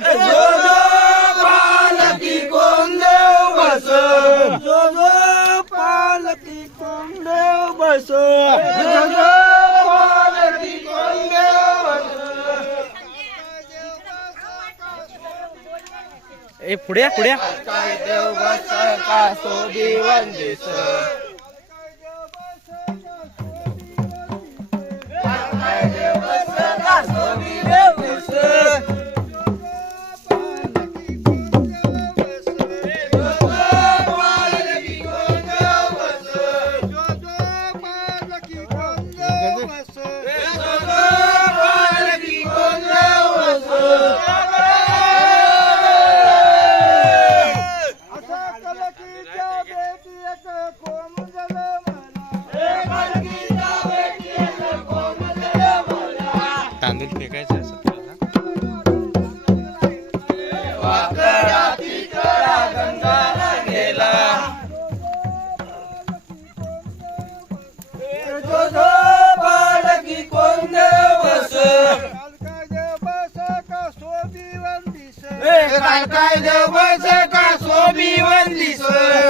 पुढ्या पुढ्या देव बस ए पुढे पुढे काय देव बस का सो दिवस काय गवस का सोबी वनली सर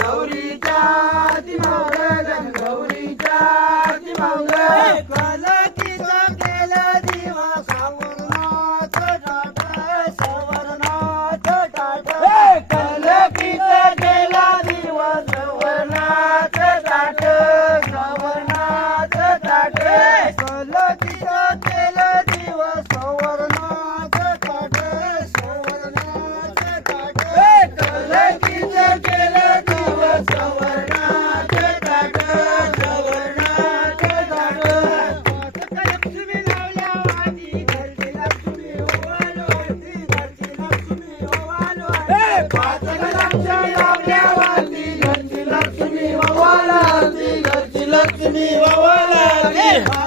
गौरी ती माऊल गण गौरीच्या ती माऊल लक्ष्मी वावला लक्ष्मी वावला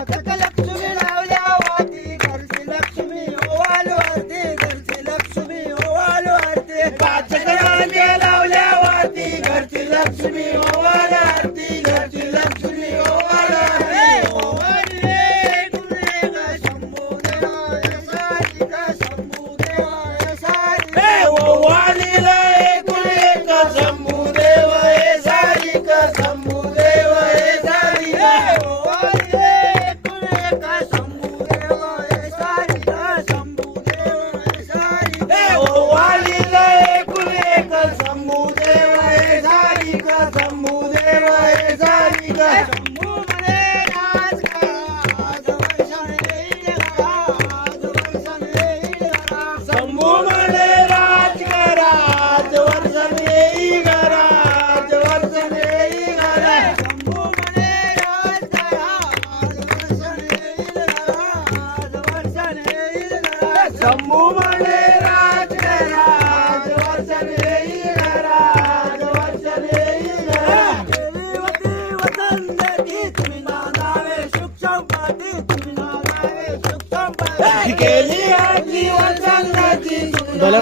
डोल्या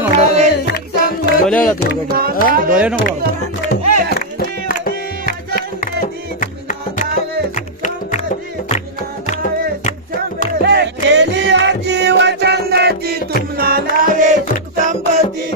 डोल्या डोल्या नको केली जीव चंद्राची तुम्हाला रे सुख संपत्ती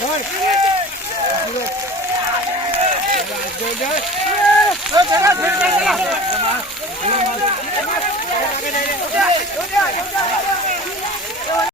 Yeah!